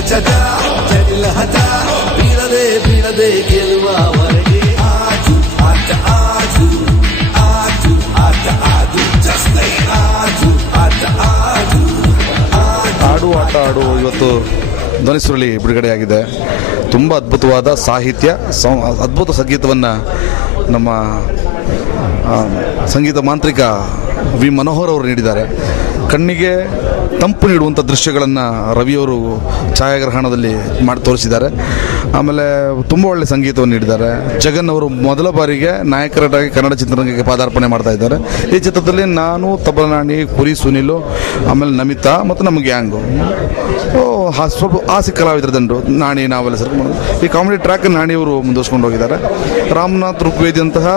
ಗಜದ ಜಡಿಲ ಹಠ ಬೀಳದೆ ಬೀಳದೆ ಗೆಲ್ಲುವವರೆಗೆ ಆಜು ಆಟ ಆಜು ಆಜು ಆಟ ಆಜು ಜಸ್ತೆ ಆಜು ಆಟ ಆಜು ಆಡು ಆಟ ಆಡು ಇವತ್ತು ಧ್ವನಿಸುರುಳಿ ಬಿಡುಗಡೆಯಾಗಿದೆ. ತುಂಬ ಅದ್ಭುತವಾದ ಸಾಹಿತ್ಯ, ಅದ್ಭುತ ಸಂಗೀತವನ್ನು ನಮ್ಮ ಸಂಗೀತ ಮಾಂತ್ರಿಕ ವಿ ಮನೋಹರ್ ಅವರು ನೀಡಿದ್ದಾರೆ. ಕಣ್ಣಿಗೆ ತಂಪು ನೀಡುವಂಥ ದೃಶ್ಯಗಳನ್ನು ರವಿಯವರು ಛಾಯಾಗ್ರಹಣದಲ್ಲಿ ಮಾಡಿ ತೋರಿಸಿದ್ದಾರೆ. ಆಮೇಲೆ ತುಂಬ ಒಳ್ಳೆಯ ಸಂಗೀತವನ್ನು ನೀಡಿದ್ದಾರೆ. ಜಗನ್ ಅವರು ಮೊದಲ ಬಾರಿಗೆ ನಾಯಕರಾಗಿ ಕನ್ನಡ ಚಿತ್ರರಂಗಕ್ಕೆ ಪಾದಾರ್ಪಣೆ ಮಾಡ್ತಾ ಇದ್ದಾರೆ. ಈ ಚಿತ್ರದಲ್ಲಿ ನಾನು, ತಬಲನಾಣಿ, ಕುರಿ ಸುನಿಲು, ಆಮೇಲೆ ನಮಿತಾ ಮತ್ತು ನಮ್ಮ ಗ್ಯಾಂಗು ಸ್ವಲ್ಪ ಹಾಸ್ಯ ಕಲಾವಿದರ ದಂಡು ನಾಣಿ ನಾವೆಲ್ಲ ಸೇರ್ಕೊಂಡು ಈ ಕಾಮಿಡಿ ಟ್ರ್ಯಾಕ್ ನಾಣಿಯವರು ಮುಂದುವರ್ಸ್ಕೊಂಡು ಹೋಗಿದ್ದಾರೆ. ರಾಮನಾಥ್ ಋಗ್ವೇದಿ ಅಂತಹ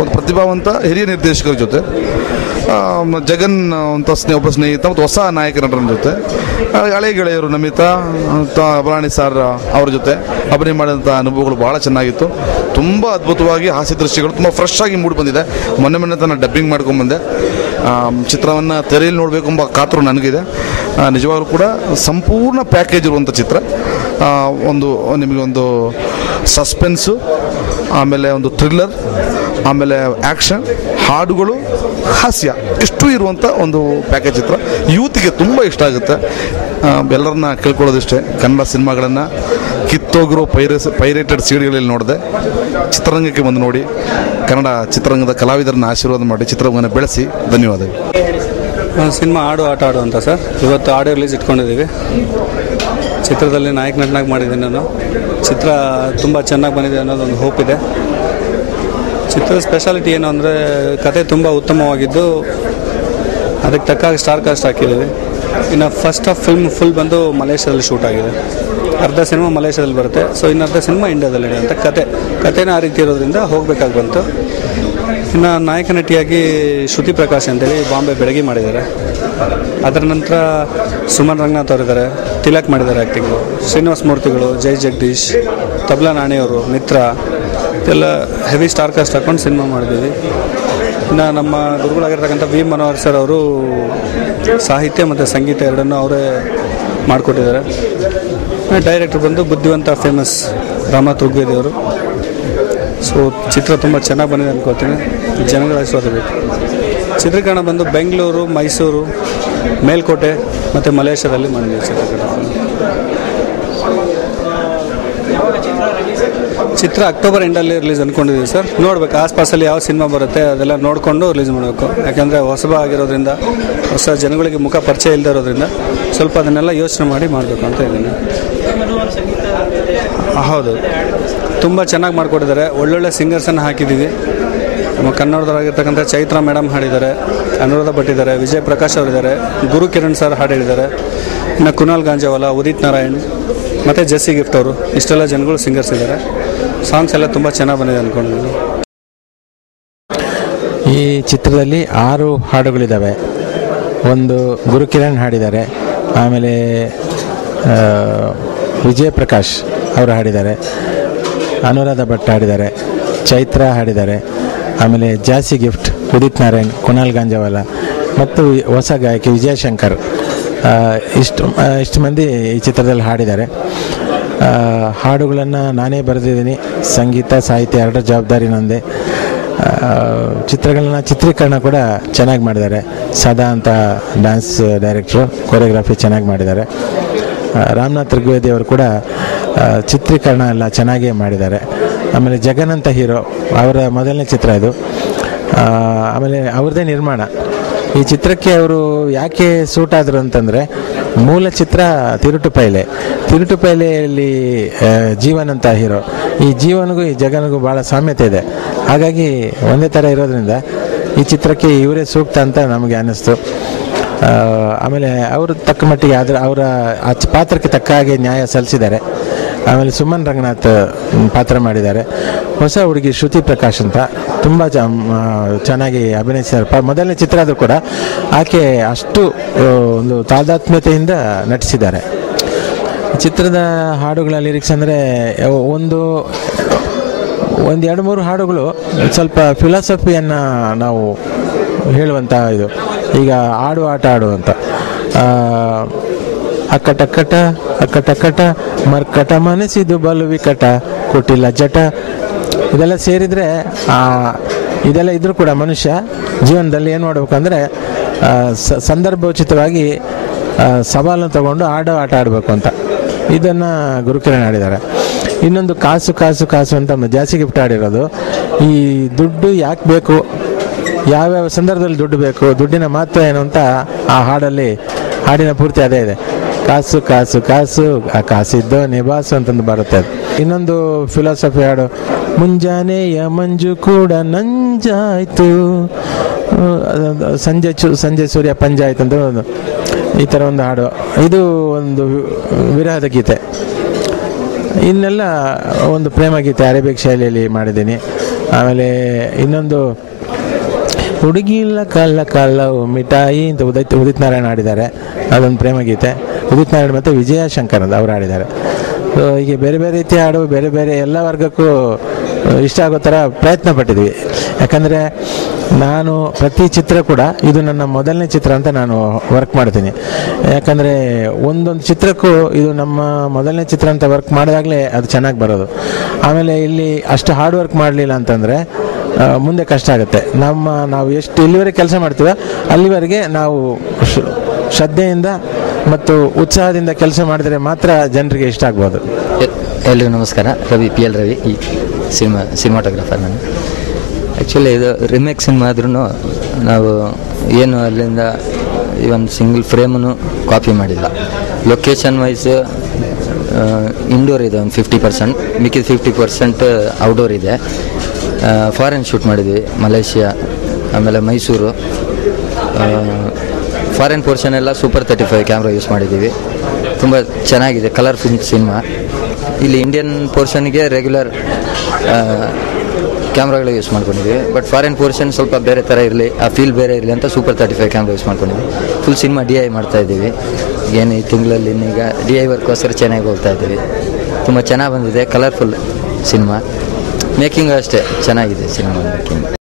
ಒಂದು ಪ್ರತಿಭಾವಂತ ಹಿರಿಯ ನಿರ್ದೇಶಕರ ಜೊತೆ ಜಗನ್ ಅಂತ ಒಬ್ಬ ಸ್ನೇಹಿತ ಮತ್ತು ಹೊಸ ನಾಯಕ ನಟರ ಜೊತೆ ಹಳೆ ಗೆಳೆಯರು ನಮಿತಾ ಅಬರಾಣಿ ಸಾರ್ ಅವ್ರ ಜೊತೆ ಅಭಿನಯ ಮಾಡಿದಂಥ ಅನುಭವಗಳು ಭಾಳ ಚೆನ್ನಾಗಿತ್ತು. ತುಂಬ ಅದ್ಭುತವಾಗಿ ಹಾಸ್ಯ ದೃಶ್ಯಗಳು ತುಂಬ ಫ್ರೆಶ್ ಆಗಿ ಮೂಡಿ ಬಂದಿದೆ. ಮೊನ್ನೆ ತನ್ನ ಡಬ್ಬಿಂಗ್ ಮಾಡ್ಕೊಂಡ್ಬಂದೆ. ಚಿತ್ರವನ್ನು ತೆರೆಯಲ್ಲಿ ನೋಡಬೇಕು ಎಂಬ ಕಾತುರ ನನಗಿದೆ. ನಿಜವಾಗ್ಲೂ ಕೂಡ ಸಂಪೂರ್ಣ ಪ್ಯಾಕೇಜ್ ಇರುವಂಥ ಚಿತ್ರ. ನಿಮಗೆ ಒಂದು ಸಸ್ಪೆನ್ಸು, ಆಮೇಲೆ ಒಂದು ಥ್ರಿಲ್ಲರ್, ಆಮೇಲೆ ಆ್ಯಕ್ಷನ್, ಹಾಡುಗಳು, ಹಾಸ್ಯ ಇಷ್ಟು ಇರುವಂಥ ಒಂದು ಪ್ಯಾಕೇಜ್ ಚಿತ್ರ. ಯೂತ್ಗೆ ತುಂಬ ಇಷ್ಟ ಆಗುತ್ತೆ. ಎಲ್ಲರನ್ನ ಕೇಳ್ಕೊಳ್ಳೋದಿಷ್ಟೇ, ಕನ್ನಡ ಸಿನಿಮಾಗಳನ್ನು ಕಿತ್ತೋಗಿರೋ ಪೈರೇಟೆಡ್ ಸೀಡಿಗಳಲ್ಲಿ ನೋಡಿದೆ ಚಿತ್ರರಂಗಕ್ಕೆ ಬಂದು ನೋಡಿ, ಕನ್ನಡ ಚಿತ್ರರಂಗದ ಕಲಾವಿದರನ್ನ ಆಶೀರ್ವಾದ ಮಾಡಿ ಚಿತ್ರರಂಗವನ್ನು ಬೆಳೆಸಿ. ಧನ್ಯವಾದಗಳು. ಸಿನಿಮಾ ಆಡು ಆಟ ಆಡು ಅಂತ ಸರ್, ಇವತ್ತು ಆಡಿಯೋ ರಿಲೀಸ್ ಇಟ್ಕೊಂಡಿದ್ದೀವಿ. ಚಿತ್ರದಲ್ಲಿ ನಾಯಕ ನಟನಾಗಿ ಮಾಡಿದ್ದೀನಿ ನಾನು. ಚಿತ್ರ ತುಂಬ ಚೆನ್ನಾಗಿ ಬಂದಿದೆ ಅನ್ನೋದೊಂದು ಹೋಪ್ ಇದೆ. ಚಿತ್ರದ ಸ್ಪೆಷಾಲಿಟಿ ಏನು ಅಂದರೆ ಕತೆ ತುಂಬ ಉತ್ತಮವಾಗಿದ್ದು ಅದಕ್ಕೆ ತಕ್ಕಾಗಿ ಸ್ಟಾರ್ ಕಾಸ್ಟ್ ಹಾಕಿದ್ದೀವಿ. ಇನ್ನು ಫಸ್ಟ್ ಆಫ್ ಫಿಲ್ಮ್ ಫುಲ್ ಬಂದು ಮಲೇಷ್ಯಾದಲ್ಲಿ ಶೂಟ್ ಆಗಿದೆ. ಅರ್ಧ ಸಿನಿಮಾ ಮಲೇಷ್ಯಾದಲ್ಲಿ ಬರುತ್ತೆ, ಸೊ ಇನ್ನು ಅರ್ಧ ಸಿನಿಮಾ ಇಂಡಿಯಾದಲ್ಲಿ ನಡೆಯುವಂಥ ಕತೆನ ಆ ರೀತಿ ಇರೋದ್ರಿಂದ ಹೋಗಬೇಕಾಗಿ ಬಂತು. ಇನ್ನು ನಾಯಕ ನಟಿಯಾಗಿ ಶ್ರುತಿ ಪ್ರಕಾಶ್ ಅಂತೇಳಿ ಬಾಂಬೆ ಬೆಳಗ್ಗೆ ಮಾಡಿದ್ದಾರೆ. ಅದರ ನಂತರ ಸುಮನ್ ರಂಗನಾಥ್ ಅವರಿದ್ದಾರೆ, ತಿಲಕ್ ಮಾಡಿದ್ದಾರೆ ಆ್ಯಕ್ಟಿಂಗು, ಶ್ರೀನಿವಾಸ ಮೂರ್ತಿಗಳು, ಜೈ ಜಗದೀಶ್, ತಬಲಾ ನಾಣಿಯವರು, ಮಿತ್ರ, ಇದೆಲ್ಲ ಹೆವಿ ಸ್ಟಾರ್ ಕಾಸ್ಟ್ ಹಾಕ್ಕೊಂಡು ಸಿನಿಮಾ ಮಾಡಿದ್ದೀವಿ. ಇನ್ನು ನಮ್ಮ ಗುರುಗಳಾಗಿರ್ತಕ್ಕಂಥ ವಿ ಮನೋಹರ್ ಸರ್ ಅವರು ಸಾಹಿತ್ಯ ಮತ್ತು ಸಂಗೀತ ಎರಡನ್ನೂ ಅವರೇ ಮಾಡಿಕೊಟ್ಟಿದ್ದಾರೆ. ಡೈರೆಕ್ಟ್ರ್ ಬಂದು ಬುದ್ಧಿವಂತ ಫೇಮಸ್ ರಾಮನಾಥ್ ಋಗ್ವೇದಿ ಅವರು. ಸೊ ಚಿತ್ರ ತುಂಬ ಚೆನ್ನಾಗಿ ಬಂದಿದೆ ಅನ್ಕೋತೀನಿ. ಜನಗಳ ಆಶೀರ್ವಾದ ಬೇಕು. ಚಿತ್ರೀಕರಣ ಬಂದು ಬೆಂಗಳೂರು, ಮೈಸೂರು, ಮೇಲ್ಕೋಟೆ ಮತ್ತು ಮಲೇಷ್ಯಾದಲ್ಲಿ ಮಾಡಿದ್ದೀವಿ ಚಿತ್ರೀಕರಣ. ಚಿತ್ರ ಅಕ್ಟೋಬರ್ ಎಂಡಲ್ಲಿ ರಿಲೀಸ್ ಅಂದ್ಕೊಂಡಿದ್ದೀವಿ ಸರ್. ನೋಡ್ಬೇಕು ಆಸ್ಪಾಸಲ್ಲಿ ಯಾವ ಸಿನಿಮಾ ಬರುತ್ತೆ ಅದೆಲ್ಲ ನೋಡಿಕೊಂಡು ರಿಲೀಸ್ ಮಾಡಬೇಕು. ಯಾಕೆಂದರೆ ಹೊಸಬ ಆಗಿರೋದ್ರಿಂದ, ಹೊಸ ಜನಗಳಿಗೆ ಮುಖ ಪರಿಚಯ ಇಲ್ಲದೆ ಇರೋದ್ರಿಂದ ಸ್ವಲ್ಪ ಅದನ್ನೆಲ್ಲ ಯೋಚನೆ ಮಾಡಿ ಮಾಡಬೇಕು ಅಂತ ಇದ್ದೀನಿ. ಹೌದು, ತುಂಬ ಚೆನ್ನಾಗಿ ಮಾಡಿಕೊಟ್ಟಿದ್ದಾರೆ. ಒಳ್ಳೊಳ್ಳೆ ಸಿಂಗರ್ಸನ್ನು ಹಾಕಿದ್ದೀವಿ. ನಮ್ಮ ಕನ್ನಡದವರಾಗಿರ್ತಕ್ಕಂಥ ಚೈತ್ರ ಮೇಡಮ್ ಹಾಡಿದ್ದಾರೆ, ಅನುರಾಧ ಭಟ್ ಇದ್ದಾರೆ, ವಿಜಯ್ ಪ್ರಕಾಶ್ ಅವರಿದ್ದಾರೆ, ಗುರು ಕಿರಣ್ ಸರ್ ಹಾಡು ಹೇಳಿದ್ದಾರೆ. ಇನ್ನು ಕುನಾಲ್ ಗಾಂಜಾವಾಲ, ಉದಿತ್ ನಾರಾಯಣ್ ಮತ್ತು ಜೆಸ್ಸಿ ಗಿಫ್ಟ್ ಅವರು, ಇಷ್ಟೆಲ್ಲ ಜನಗಳು ಸಿಂಗರ್ಸ್ ಇದ್ದಾರೆ. ಸಾಂಗ್ಸ್ ಎಲ್ಲ ತುಂಬ ಚೆನ್ನಾಗಿ ಬಂದಿದೆ ಅಂದ್ಕೊಂಡಿದ್ದೀನಿ. ಈ ಚಿತ್ರದಲ್ಲಿ 6 ಹಾಡುಗಳಿದ್ದಾವೆ. ಒಂದು ಗುರುಕಿರಣ್ ಹಾಡಿದ್ದಾರೆ, ಆಮೇಲೆ ವಿಜಯ್ ಪ್ರಕಾಶ್ ಅವರು ಹಾಡಿದ್ದಾರೆ, ಅನುರಾಧ ಭಟ್ ಹಾಡಿದ್ದಾರೆ, ಚೈತ್ರ ಹಾಡಿದ್ದಾರೆ, ಆಮೇಲೆ ಜಾಸಿ ಗಿಫ್ಟ್, ಉದಿತ್ ನಾರಾಯಣ್, ಕುನಾಲ್ ಗಾಂಜಾವಾಲ ಮತ್ತು ಹೊಸ ಗಾಯಕಿ ವಿಜಯಶಂಕರ್, ಇಷ್ಟು ಮಂದಿ ಈ ಚಿತ್ರದಲ್ಲಿ ಹಾಡಿದ್ದಾರೆ. ಹಾಡುಗಳನ್ನು ನಾನೇ ಬರೆದಿದ್ದೀನಿ. ಸಂಗೀತ ಸಾಹಿತ್ಯ ಎರಡರ ಜವಾಬ್ದಾರಿ ನಂದೆ. ಚಿತ್ರೀಕರಣ ಕೂಡ ಚೆನ್ನಾಗಿ ಮಾಡಿದ್ದಾರೆ. ಸದಾ ಅಂತ ಡ್ಯಾನ್ಸ್ ಡೈರೆಕ್ಟ್ರು ಕೊರಿಯೋಗ್ರಫಿ ಚೆನ್ನಾಗಿ ಮಾಡಿದ್ದಾರೆ. ರಾಮನಾಥ್ ಋಗ್ವೇದಿ ಅವರು ಕೂಡ ಚಿತ್ರೀಕರಣ ಎಲ್ಲ ಚೆನ್ನಾಗೇ ಮಾಡಿದ್ದಾರೆ. ಆಮೇಲೆ ಜಗನ್ ಅಂತ ಹೀರೋ, ಅವರ ಮೊದಲನೇ ಚಿತ್ರ ಇದು. ಆಮೇಲೆ ಅವ್ರದ್ದೇ ನಿರ್ಮಾಣ. ಈ ಚಿತ್ರಕ್ಕೆ ಅವರು ಯಾಕೆ ಸೂಟ್ ಆದರು ಅಂತಂದರೆ, ಮೂಲ ಚಿತ್ರ ತಿರುಟು ಪೈಲೆಯಲ್ಲಿ ಜೀವನ್ ಅಂತ ಹೀರೋ. ಈ ಜೀವನಿಗೂ ಈ ಜಗನಿಗೂ ಭಾಳ ಸಾಮ್ಯತೆ ಇದೆ. ಹಾಗಾಗಿ ಒಂದೇ ಥರ ಇರೋದ್ರಿಂದ ಈ ಚಿತ್ರಕ್ಕೆ ಇವರೇ ಸೂಕ್ತ ಅಂತ ನಮಗೆ ಅನ್ನಿಸ್ತು. ಆಮೇಲೆ ಅವರು ತಕ್ಕ ಮಟ್ಟಿಗೆ ಅವರ ಆ ಪಾತ್ರಕ್ಕೆ ತಕ್ಕ ಹಾಗೆ ನ್ಯಾಯ ಸಲ್ಲಿಸಿದ್ದಾರೆ. ಆಮೇಲೆ ಸುಮನ್ ರಂಗನಾಥ್ ಪಾತ್ರ ಮಾಡಿದ್ದಾರೆ. ಹೊಸ ಹುಡುಗಿ ಶ್ರುತಿ ಪ್ರಕಾಶ್ ಅಂತ ತುಂಬ ಚೆನ್ನಾಗಿ ಅಭಿನಯಿಸಿದ್ದಾರೆ. ಮೊದಲನೇ ಚಿತ್ರ ಆದರೂ ಕೂಡ ಆಕೆ ಅಷ್ಟು ಒಂದು ತಾದಾತ್ಮ್ಯತೆಯಿಂದ ನಟಿಸಿದ್ದಾರೆ. ಚಿತ್ರದ ಹಾಡುಗಳ ಲಿರಿಕ್ಸ್ ಅಂದರೆ ಒಂದು 2-3 ಹಾಡುಗಳು ಸ್ವಲ್ಪ ಫಿಲಾಸಫಿಯನ್ನು ನಾವು ಹೇಳುವಂಥ ಇದು. ಈಗ ಆಡು ಆಟ ಆಡು ಅಂತ ಅಕ್ಕಟಕ್ಕಟ ಅಕ್ಕಟಕ್ಕಟ ಮರ್ಕಟ ಮನಸ್ಸಿದು ಬಲು ವಿಕಟ ಕೊಟ್ಟಿಲ್ಲ ಜಟ. ಇದೆಲ್ಲ ಸೇರಿದರೆ ಇದೆಲ್ಲ ಇದ್ರೂ ಕೂಡ ಮನುಷ್ಯ ಜೀವನದಲ್ಲಿ ಏನು ಮಾಡಬೇಕಂದ್ರೆ ಸಂದರ್ಭೋಚಿತವಾಗಿ ಸವಾಲನ್ನು ತಗೊಂಡು ಆಟ ಆಡಬೇಕು ಅಂತ ಇದನ್ನು ಗುರುಕಿರಣ್ ಆಡಿದ್ದಾರೆ. ಇನ್ನೊಂದು ಕಾಸು ಕಾಸು ಕಾಸು ಅಂತ ಜಾಸ್ತಿ ಗಿಫ್ಟ್ ಆಡಿರೋದು. ಈ ದುಡ್ಡು ಯಾಕೆ ಬೇಕು, ಯಾವ್ಯಾವ ಸಂದರ್ಭದಲ್ಲಿ ದುಡ್ಡು ಬೇಕು, ದುಡ್ಡಿನ ಮಹತ್ವ ಏನು ಅಂತ ಆ ಹಾಡಿನ ಪೂರ್ತಿ ಅದೇ ಇದೆ. ಕಾಸು ಕಾಸು ಕಾಸು ಆ ಕಾಸಿದ್ದೋ ನಿಭಾಸು ಅಂತಂದು ಬರುತ್ತೆ ಅದು. ಇನ್ನೊಂದು ಫಿಲಾಸಫಿ ಹಾಡು, ಮುಂಜಾನೆಯ ಮಂಜು ಕೂಡ ನಂಜಾಯ್ತು, ಸಂಜೆ ಸೂರ್ಯ ಪಂಜಾಯ್ತು ಅಂತ ಈ ಥರ ಒಂದು ಹಾಡು. ಇದು ಒಂದು ವಿರಹದ ಗೀತೆ. ಇನ್ನೆಲ್ಲ ಒಂದು ಪ್ರೇಮ ಗೀತೆ ಅರೇಬಿಕ್ ಶೈಲಿಯಲ್ಲಿ ಮಾಡಿದ್ದೀನಿ. ಆಮೇಲೆ ಇನ್ನೊಂದು ಹುಡುಗಿಲ್ಲ ಕಲ್ಲ ಕಲ್ಲವು ಮಿಠಾಯಿ ಅಂತ ಉದಿತ್ ನಾರಾಯಣ ಆಡಿದ್ದಾರೆ, ಅದೊಂದು ಪ್ರೇಮ ಗೀತೆ. ಉದಿತ್ ನಾರಾಯಣ ಮತ್ತು ವಿಜಯ ಶಂಕರ್ ಅಂತ ಅವರು ಆಡಿದ್ದಾರೆ. ಸೊ ಹೀಗೆ ಬೇರೆ ಬೇರೆ ರೀತಿಯ ಹಾಡು ಬೇರೆ ಬೇರೆ ಎಲ್ಲ ವರ್ಗಕ್ಕೂ ಇಷ್ಟ ಆಗೋ ಥರ ಪ್ರಯತ್ನ ಪಟ್ಟಿದ್ವಿ. ಯಾಕಂದರೆ ನಾನು ಪ್ರತಿ ಚಿತ್ರ ಕೂಡ ಇದು ನನ್ನ ಮೊದಲನೇ ಚಿತ್ರ ಅಂತ ನಾನು ವರ್ಕ್ ಮಾಡ್ತೀನಿ. ಯಾಕಂದರೆ ಒಂದೊಂದು ಚಿತ್ರಕ್ಕೂ ಇದು ನಮ್ಮ ಮೊದಲನೇ ಚಿತ್ರ ಅಂತ ವರ್ಕ್ ಮಾಡಿದಾಗಲೇ ಅದು ಚೆನ್ನಾಗಿ ಬರೋದು. ಆಮೇಲೆ ಇಲ್ಲಿ ಅಷ್ಟು ಹಾರ್ಡ್ ವರ್ಕ್ ಮಾಡಲಿಲ್ಲ ಅಂತಂದರೆ ಮುಂದೆ ಕಷ್ಟ ಆಗುತ್ತೆ. ನಾವು ಎಷ್ಟು ಇಲ್ಲಿವರೆಗೆ ಕೆಲಸ ಮಾಡ್ತೀವೋ ಅಲ್ಲಿವರೆಗೆ ನಾವು ಶ್ರದ್ಧೆಯಿಂದ ಮತ್ತು ಉತ್ಸಾಹದಿಂದ ಕೆಲಸ ಮಾಡಿದರೆ ಮಾತ್ರ ಜನರಿಗೆ ಇಷ್ಟ ಆಗ್ಬೋದು. ಎಲ್ರಿಗೂ ನಮಸ್ಕಾರ. ರವಿ ಈ ಸಿನಿಮಾಟೋಗ್ರಾಫರ್ ನಾನು. ಆ್ಯಕ್ಚುಲಿ ಇದು ರಿಮೇಕ್ ಸಿನಿಮಾ ಆದ್ರೂ ನಾವು ಏನು ಅಲ್ಲಿಂದ ಈ ಒಂದು ಸಿಂಗಲ್ ಫ್ರೇಮನ್ನು ಕಾಪಿ ಮಾಡಿಲ್ಲ. ಲೊಕೇಶನ್ ವೈಸ್ ಇಂಡೋರ್ ಇದೆ ಒಂದು 50%, ಮಿಕ್ಕಿದ 50% ಔಟ್ಡೋರ್ ಇದೆ. ಫಾರಿನ್ ಶೂಟ್ ಮಾಡಿದ್ವಿ, ಮಲೇಷಿಯಾ ಆಮೇಲೆ ಮೈಸೂರು. ಫಾರಿನ್ ಪೋರ್ಷನ್ ಎಲ್ಲ ಸೂಪರ್ 35 ಕ್ಯಾಮ್ರಾ ಯೂಸ್ ಮಾಡಿದ್ದೀವಿ. ತುಂಬ ಚೆನ್ನಾಗಿದೆ, ಕಲರ್ಫುಲ್ ಸಿನಿಮಾ. ಇಲ್ಲಿ ಇಂಡಿಯನ್ ಪೋರ್ಷನ್ಗೆ ರೆಗ್ಯುಲರ್ ಕ್ಯಾಮ್ರಾಗಳು ಯೂಸ್ ಮಾಡ್ಕೊಂಡಿದ್ದೀವಿ. ಬಟ್ ಫಾರಿನ್ ಪೋರ್ಷನ್ ಸ್ವಲ್ಪ ಬೇರೆ ಥರ ಇರಲಿ, ಆ ಫೀಲ್ ಬೇರೆ ಇರಲಿ ಅಂತ ಸೂಪರ್ 35 ಕ್ಯಾಮ್ರಾ ಯೂಸ್ ಮಾಡ್ಕೊಂಡಿದ್ದೀವಿ. ಫುಲ್ ಸಿನಿಮಾ DI ಮಾಡ್ತಾಯಿದ್ದೀವಿ. ಏನು ಈ ತಿಂಗಳಲ್ಲಿ ಈಗ DI ವರ್ಕೋಸ್ಕರ ಚೆನ್ನಾಗಿ ಹೋಗ್ತಾ ಇದ್ದೀವಿ. ತುಂಬ ಚೆನ್ನಾಗಿ ಬಂದಿದೆ, ಕಲರ್ಫುಲ್ ಸಿನಿಮಾ. ಮೇಕಿಂಗ್ ಅಷ್ಟೇ ಚೆನ್ನಾಗಿದೆ ಸಿನಿಮಾ ಮೇಕಿಂಗ್.